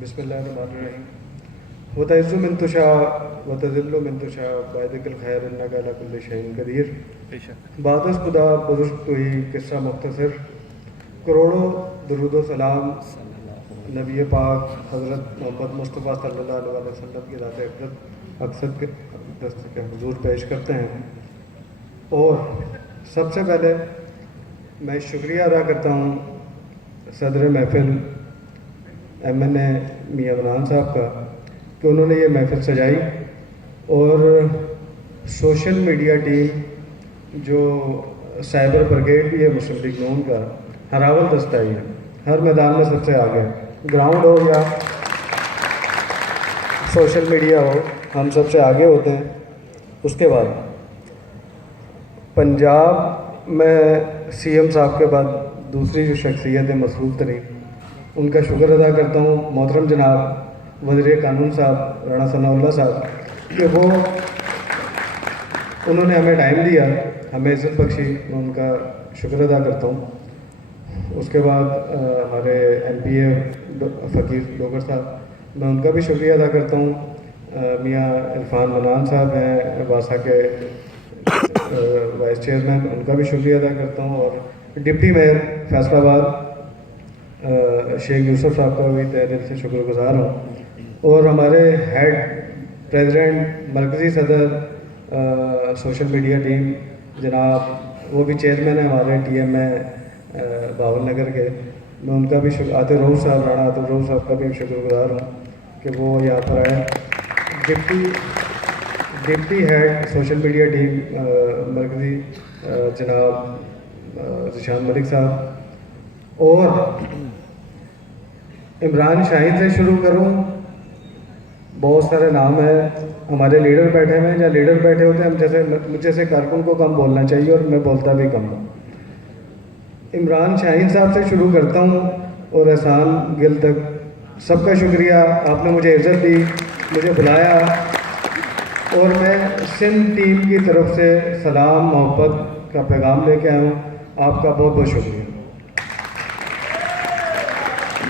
بسم اللہ الرحمن الرحیم وتعز من تشاء وتذل من تشاء بعدک الخیر انک علی کل شیء قدیر. بعد از خدا بزرگ تو ہی قصہ مختصر. کروڑوں درود و سلام نبی پاک حضرت محمد مصطفیٰ صلی اللہ علیہ وسلم کی ذات اقدس مقصد کے دست کے حضور پیش کرتے ہیں. اور سب سے پہلے میں شکریہ ادا کرتا ہوں صدر محفل ایم این اے میاں عمران صاحب کا کہ انہوں نے یہ محفل سجائی، اور سوشل میڈیا ٹیم جو سائبر بریگیڈ بھی ہے مسلم لیگ نون کا، ہراول دستہ ہی ہے، ہر میدان میں سب سے آگے، گراؤنڈ ہو یا سوشل میڈیا ہو، ہم سب سے آگے ہوتے ہیں. اس کے بعد پنجاب میں سی ایم صاحب کے بعد دوسری جو شخصیت ہے مصروف ترین، ان کا شکر ادا کرتا ہوں محترم جناب وزیر قانون صاحب رانا ثناء اللہ صاحب کہ وہ انہوں نے ہمیں ٹائم دیا، ہمیں عزت بخشی، میں ان کا شکر ادا کرتا ہوں. اس کے بعد ہمارے ایم پی اے فقیر ڈوگر صاحب، میں ان کا بھی شکریہ ادا کرتا ہوں. میاں عرفان منان صاحب ہیں واسا کے وائس چیئرمین، ان کا بھی شکریہ ادا کرتا ہوں. اور ڈپٹی میئر فیصل آباد شیخ یوسف صاحب کا بھی تہ دل سے شکر گزار ہوں. اور ہمارے ہیڈ پریزیڈنٹ مرکزی صدر سوشل میڈیا ٹیم جناب، وہ بھی چیئرمین ہیں ہمارے ٹی ایم اے باول نگر کے، میں ان کا بھی عاطف رؤوف صاحب رانا عاطف رؤوف صاحب کا بھی شکر گزار ہوں کہ وہ یہاں پر آئے. Deputy head social media team مرکزی جناب ذیشان ملک صاحب. اور عمران شاہین سے شروع کروں، بہت سارے نام ہیں، ہمارے لیڈر بیٹھے ہوئے ہیں، یا لیڈر بیٹھے ہوتے ہیں، ہم جیسے مجھ جیسے کارکن کو کم بولنا چاہیے اور میں بولتا بھی کم ہوں. عمران شاہین صاحب سے شروع کرتا ہوں اور احسان گل تک، سب کا شکریہ، آپ نے مجھے عزت دی، مجھے بلایا، اور میں سندھ ٹیم کی طرف سے سلام محبت کا پیغام لے کے آیا ہوں. آپ کا بہت بہت شکریہ.